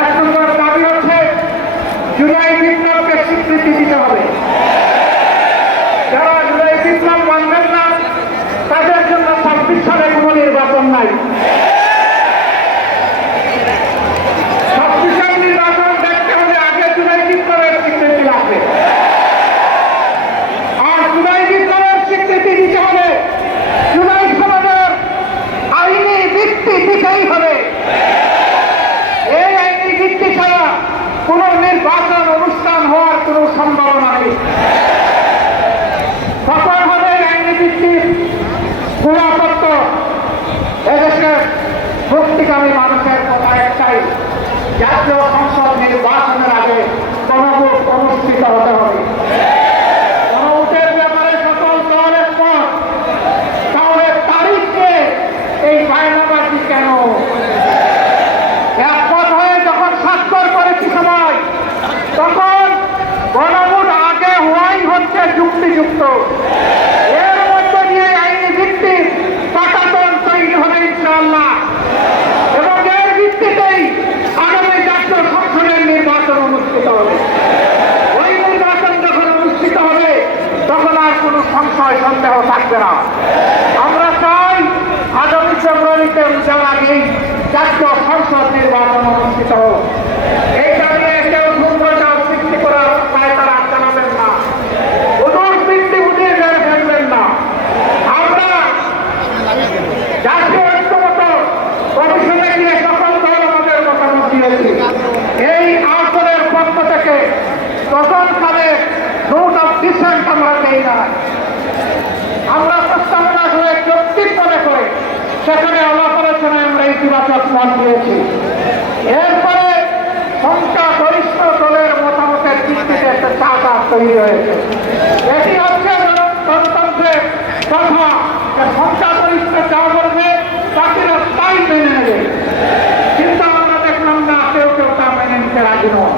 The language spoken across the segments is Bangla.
এক নম্বর দাবি হচ্ছে জুলাই বিপ্লবকে স্বীকৃতি দিতে হবে। যারা জুলাই বিপ্লব মানবেন না তাদের জন্য 26 সালে কোনো নির্বাচন নাই। 26 সাল নির্বাচন দেখতে হলে আগে জুলাই বিপ্লবের স্বীকৃতি লাগবে। আর জুলাই বিপ্লবের স্বীকৃতি দিতে হবে, জুলাই সমাজের আইনি ভিত্তি দিতেই হবে। এই আইনি ভিত্তি ছাড়া কোন নির্বাচন অনুষ্ঠান হওয়ার কোন সম্ভাবনা নেই। সফল হবে আইনি ভিত্তির গোড়াপত্র। এদেশের মুক্তিকামী মানুষের কথা একটাই, জাতীয় সংসদ নির্বাচনের আগে গণভোট অনুষ্ঠিত হতে হবে। গণভোটের ব্যাপারে সকল দল একমত, তাহলে তারিখকে এই বায়নাবাজি কেন? একমত হয়ে যখন স্বাক্ষর করেছি সবাই, তখন গণভোট আগে হওয়াই হচ্ছে যুক্তিযুক্ত। এর মধ্যে দিয়ে আইনি ভিত্তির পাটাতন তৈরি হবে ইনশাআল্লাহ, এবং এর ভিত্তিতেই আগামী জাতীয় সংসদের নির্বাচন অনুষ্ঠিত হবে। ওই নির্বাচন যখন অনুষ্ঠিত হবে তখন আর কোনো সংশয় সন্দেহ থাকবে না। আমরা চাই আগামী ফেব্রুয়ারিতে যাওয়ার আগেই জাতীয় সংসদ নির্বাচন অনুষ্ঠিত হোক। এইটা নিয়ে কেউ ভূমিকা সৃষ্টি করার উপায় তারা জানাবেন না, ওদের বৃত্তি বুঝিয়ে বেড়ে ফেলবেন না। আমরা জাতীয় ঐক্যমত কমিশনে গিয়ে সকল দল আমাদের মতামত দিয়েছি। এই আসনের পক্ষ থেকে তখন সালে নোট অফ ডিসেন্ট আমরা দেই না। আমরা প্রস্তাবনা করে যৌক্তিক মনে করে সেখানে আলাপ আলোচনায় আমরা ইতিবাচক মত দিয়েছি। এরপরে সংখ্যাগরিষ্ঠ দলের মতামতের ভিত্তিতে একটা চাকা তৈরি হয়েছে। এটি হচ্ছে গণতন্ত্রের কথা, সংখ্যাগরিষ্ঠ যা বলবে বাকিরা তাই মেনে নেবে। কিন্তু আমরা দেখলাম না, কেউ কেউ তা মেনে নিতে রাজি নয়।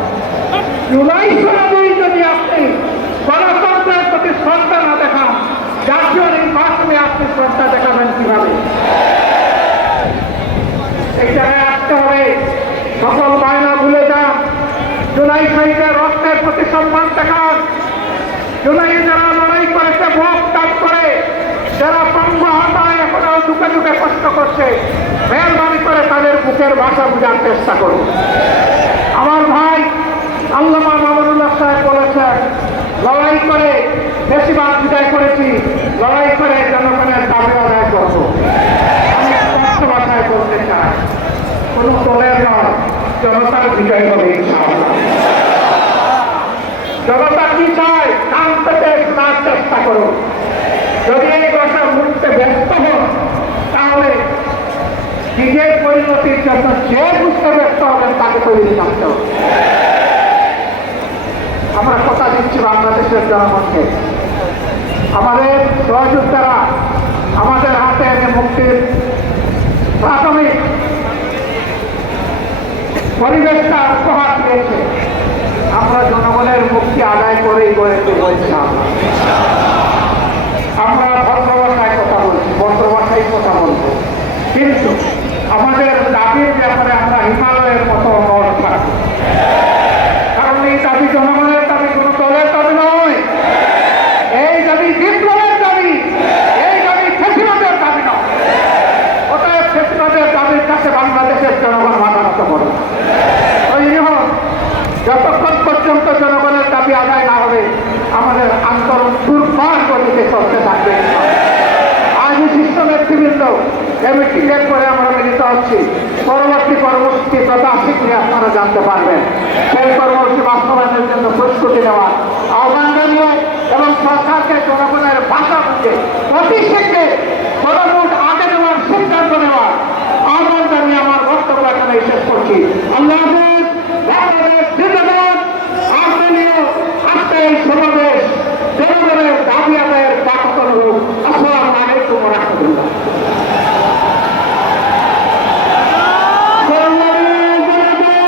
জুলাই সনদেই যদি আপনি গণতন্ত্রের প্রতি শ্রদ্ধা না দেখান, জাতীয় নির্বাচনে আপনি শ্রদ্ধা দেখাবেন কিভাবে? এই জায়গায় আসতে হবে, সকল বায়না ভুলে যান। জুলাই শহীদের রক্তের প্রতি সম্মান দেখান। জুলাই যারা লড়াই করেছে, ভোগ ত্যাগ করে, যারা সংঘাতায় এখনো দুঃখে দুঃখে কষ্ট করছে, মেহরবানি করে তাদের বুকের ভাষা বোঝার চেষ্টা করুন। আমার ভাই আল্লামা মামুনুল্লাহ সাহেব বলেছেন, লড়াই করে বেশিরভাগ বিদায় করেছি, লড়াই করে জনগণের দাবি আদায় করব। আমি স্পষ্ট ভাষায় বলতে চাই, কোন দলের নয়, জনতার বিজয় হবে ইনশাআল্লাহ। জনতা কি চায় কান পেতে শোনার চেষ্টা করুন। যদি এই কথা মুহূর্তে ব্যস্ত হন, তাহলে নিজের পরিণতির জন্য যে বুঝতে ব্যস্ত হবেন তাকে তৈরি থাকতে হবে। আমরা কথা দিচ্ছি বাংলাদেশের জনগণকে, আমাদের সহযোদ্ধারা আমাদের হাতে এনে মুক্তির প্রাথমিক পরিবেশটা উপহার দিয়েছে। আমরা জনগণের মুক্তি আদায় করেই গড়েতে বলছি। আমরা ভদ্র ভাষায় কথা বলছি, ভদ্র ভাষায় কথা বলবো, কিন্তু আমাদের দাবির ব্যাপারে আমরা হিমালয়ের মতো নড় থাকবো। কারণ এই দাবি জনগণের দাবি, কোন দলের দাবি নয়। এই দাবি বিপ্লবের দাবি, এই দাবি ফেসিবাদের দাবি নয়। অতএব ফেসিবাদের দাবির কাছে বাংলাদেশের জনগণ মাথা নত করে না। যতক্ষণ পর্যন্ত জনগণের দাবি আদায় না হবে, আমাদের আন্দোলন দুর্বার গতিতে চলতে থাকবে। আজ শীর্ষ নেতৃবৃন্দ এই মিটিংয়ের পরে আমরা মিলিত হচ্ছি। পরবর্তী কর্মসূচি তথা শীঘ্রই আপনারা জানতে পারবেন। সেই কর্মসূচি বাস্তবায়নের জন্য প্রস্তুতি নেওয়ার আহ্বান জানিয়ে এবং সরকারকে জনগণের ভাষা বুঝে অতি শীঘ্রে গণভোট আগে নেওয়ার সিদ্ধান্ত নেওয়ার আহ্বান জানিয়ে আমার বক্তব্য এখানে শেষ করছি। আল্লাহ হাফেজ।